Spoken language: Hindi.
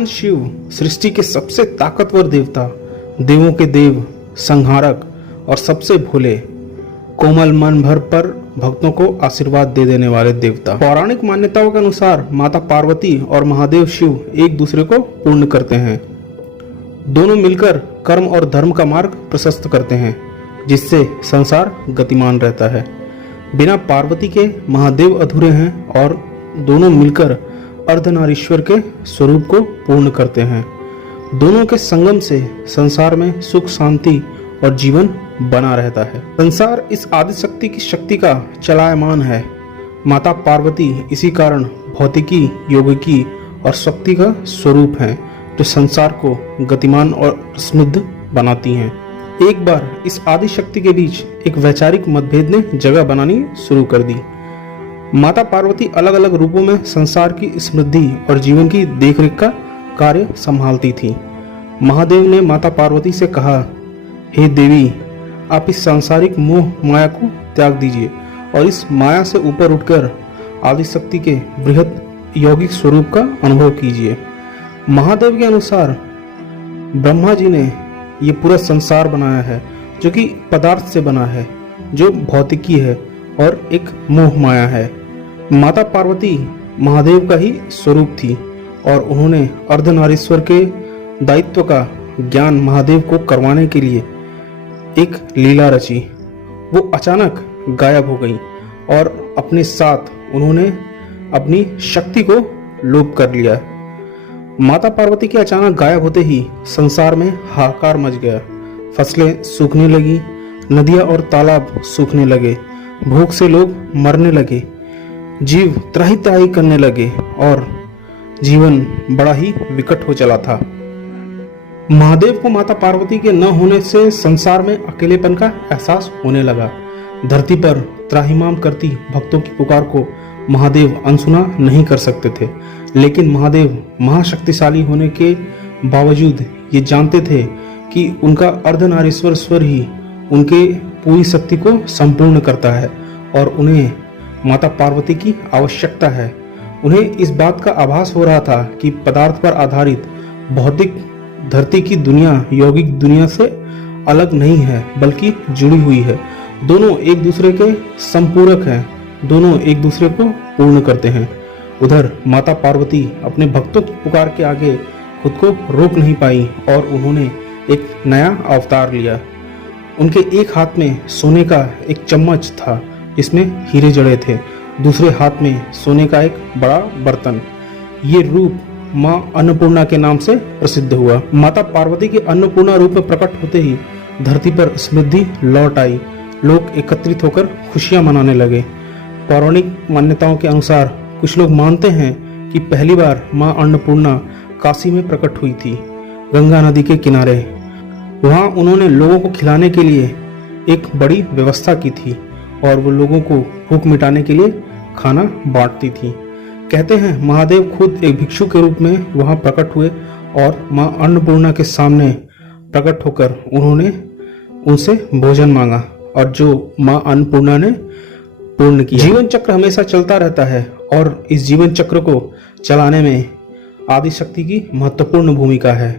भगवान शिव सृष्टि के सबसे ताकतवर देवता, देवों के देव, संहारक और सबसे भोले, कोमल मन भर पर भक्तों को आशीर्वाद दे देने वाले देवता। पौराणिक मान्यताओं के अनुसार माता पार्वती और महादेव शिव एक दूसरे को पूर्ण करते हैं। दोनों मिलकर कर्म और धर्म का मार्ग प्रशस्त करते हैं, जिससे संसार गतिमान रहता है। बिना पार्वती के महादेव अधूरे हैं और दोनों मिलकर अर्धनारीश्वर के स्वरूप को पूर्ण करते हैं। दोनों के संगम से संसार में सुख, शांति और जीवन बना रहता है। संसार इस आदिशक्ति की शक्ति का चलायमान है। माता पार्वती इसी कारण भौतिकी, योगिकी और शक्ति का स्वरूप है, जो संसार को गतिमान और समृद्ध बनाती हैं। एक बार इस आदिशक्ति के बीच एक वैचारिक मतभेद ने जगह बनानी शुरू कर दी। माता पार्वती अलग अलग रूपों में संसार की समृद्धि और जीवन की देखरेख का कार्य संभालती थी। महादेव ने माता पार्वती से कहा, हे देवी, आप इस सांसारिक मोह माया को त्याग दीजिए और इस माया से ऊपर उठकर आदिशक्ति के बृहत यौगिक स्वरूप का अनुभव कीजिए। महादेव के अनुसार ब्रह्मा जी ने ये पूरा संसार बनाया है, जो कि पदार्थ से बना है, जो भौतिकी है और एक मोह माया है। माता पार्वती महादेव का ही स्वरूप थी और उन्होंने अर्धनारीश्वर के दायित्व का ज्ञान महादेव को करवाने के लिए एक लीला रची। वो अचानक गायब हो गई और अपने साथ उन्होंने अपनी शक्ति को लोप कर लिया। माता पार्वती के अचानक गायब होते ही संसार में हाहाकार मच गया। फसलें सूखने लगी, नदियां और तालाब सूखने लगे, भूख से लोग मरने लगे, जीव त्राही त्राही करने लगे और जीवन बड़ा ही विकट हो चला था। महादेव को माता पार्वती के न होने से संसार में अकेलेपन का एहसास होने लगा। धरती पर त्राहिमाम करती भक्तों की पुकार को महादेव अनसुना नहीं कर सकते थे, लेकिन महादेव महाशक्तिशाली होने के बावजूद ये जानते थे कि उनका अर्धनारीश्वर स्वर ही उनके पूरी शक्ति को संपूर्ण करता है और उन्हें माता पार्वती की आवश्यकता है। उन्हें इस बात का आभास हो रहा था कि पदार्थ पर आधारित भौतिक धरती की दुनिया यौगिक दुनिया से अलग नहीं है, बल्कि जुड़ी हुई है। दोनों एक दूसरे के संपूरक हैं, दोनों एक दूसरे को पूर्ण करते हैं। उधर माता पार्वती अपने भक्तों की पुकार के आगे खुद को रोक नहीं पाई और उन्होंने एक नया अवतार लिया। उनके एक हाथ में सोने का एक चम्मच था जिसमें हीरे जड़े थे, दूसरे हाथ में सोने का एक बड़ा बर्तन। ये रूप माँ अन्नपूर्णा के नाम से प्रसिद्ध हुआ। माता पार्वती के अन्नपूर्णा रूप में प्रकट होते ही धरती पर समृद्धि लौट आई। लोग एकत्रित होकर खुशियां मनाने लगे। पौराणिक मान्यताओं के अनुसार कुछ लोग मानते हैं कि पहली बार माँ अन्नपूर्णा काशी में प्रकट हुई थी, गंगा नदी के किनारे। वहाँ उन्होंने लोगों को खिलाने के लिए एक बड़ी व्यवस्था की थी और वो लोगों को भूख मिटाने के लिए खाना बांटती थी। कहते हैं महादेव खुद एक भिक्षु के रूप में वहां प्रकट हुए और मां अन्नपूर्णा के सामने प्रकट होकर उन्होंने उनसे भोजन मांगा और जो मां अन्नपूर्णा ने पूर्ण किया। जीवन चक्र हमेशा चलता रहता है और इस जीवन चक्र को चलाने में आदिशक्ति की महत्वपूर्ण भूमिका है।